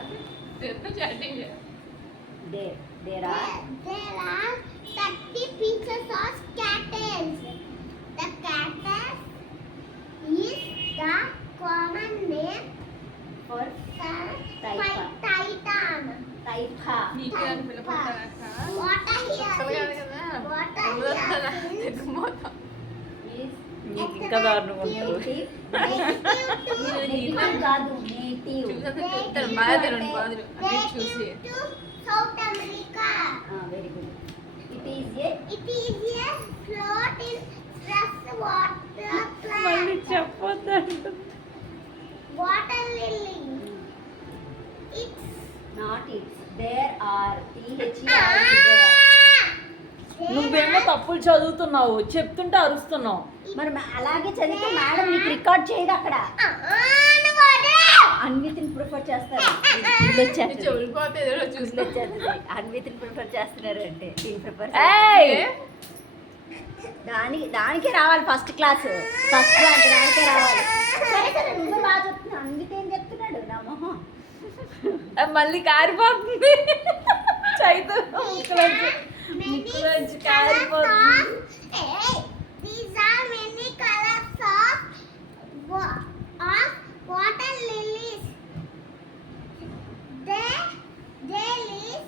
There are 30 pieces of scatters. The scatters is the common name for Titan. Water here is ఇంకా దారుణంగా ఉంటారు. native to South America. Very good. It is It is a float in fresh water మళ్ళీ plant. చెప్పొద్దంట. Water lily. It's not it. There are నువ్వేమో తప్పులు చదువుతున్నావు, చెప్తుంటే అరుస్తున్నావు. మరి అలాగే చదివితే మేడం నీకు రికార్డ్ చేయదు అక్కడ. అన్వితిని ప్రిఫర్ చేస్తారు. అన్వితిని ప్రిఫర్ చేస్తున్నారు అంటే దీని ప్రిఫర్ దానికే రావాలి ఫస్ట్ క్లాస్, ఫస్ట్ ర్యాంక్ దానికే రావాలి. సరే సరే నువ్వు బాగా చెప్తున్నావు. అన్వితి ఏం చెప్తున్నాడు నా మొహం. మళ్ళీ కారిపోతుంది చైతు ముక్కులోంచి కారిపోతుంది.